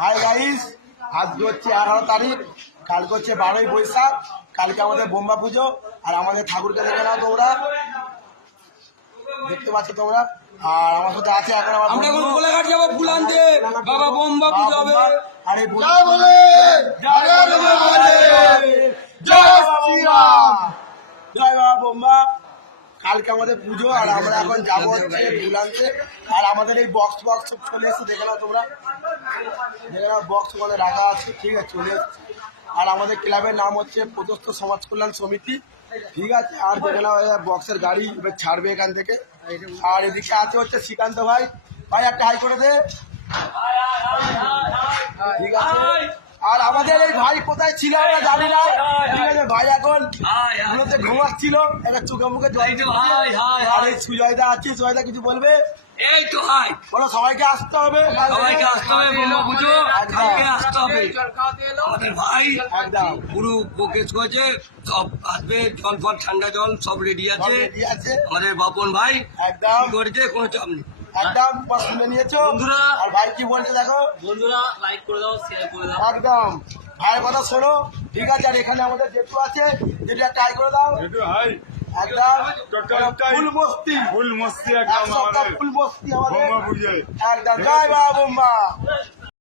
Hi guys, আজকে হচ্ছে 11 তারিখ, কালকে হচ্ছে 12ই বৈশাখ। কালকে আমাদের বোম্বা পুজো। আর আমাদের ঠাকুরকে দেখে নাও তোমরা, দেখতে পাচ্ছ তোমরা। আর আমার সাথে আছে এখন আমার আমরা এখন কোলাঘাট যাবো ফুল আনতে, বাবা বোম্বা পুজো হবে। আর এই জয় বলে জয় শ্রীরাম। জয় বাবা বোম্বা। কালকে আমাদের পুজো আর আমরা এখন যাবো হচ্ছে ফুল আনতে। আর আমাদের এই বক্স চলে এসছে, দেখে নাও তোমরা, দেখে নাও বক্স ওখানে রাখা আছে, ঠিক আছে, চলে এসছে। আর আমাদের ক্লাবের নাম হচ্ছে প্রদস্ত সমাজ কল্যাণ সমিতি, ঠিক আছে। আর দেখে নাও বক্সের গাড়ি এবার ছাড়বে এখান থেকে। আর এদিকে আছে হচ্ছে শ্রীকান্ত ভাই, ভাই একটা হাই করে দে, ঠিক আছে। আর আমাদের এই ভাই কোথায় ছিল আমরা জানি না, ঠিক আছে। ভাই এখন ঘুমাচ্ছিল, একটা চোখে মুখে জল দিল। আর এই সুজয়দা আছে, সুজয়দা কিছু বলবে? এই তো হাই, বলো সবাইকে আসতে হবে, সবাইকে আসতে হবে বোম্বা পুজো, কালকে আসতে হবে। আমাদের ভাই একদম পুরো বুকেশ করেছে, সব আসবে, জল ফল ঠান্ডা জল সব রেডি আছে। রেডি আছে, আমাদের বাপন ভাই একদম কি করেছে, কোনো চাপ নেই। একদম শুনে নিয়েছো বন্ধুরা, আর ভাই কি বলছে দেখো, বন্ধুরা লাইক করে দাও, শেয়ার করে দাও। একদম ভাইয়ের কথা শোনো, ঠিক আছে। আর এখানে আমাদের জেঠু আছে, যেটা ট্রাই করে দাও, একদম ফুল মস্তি একদম এক সপ্তাহ ফুল মস্তি আমাদের, বোম্বা পুজোয়। একদম জয় বাবা বোম্বা।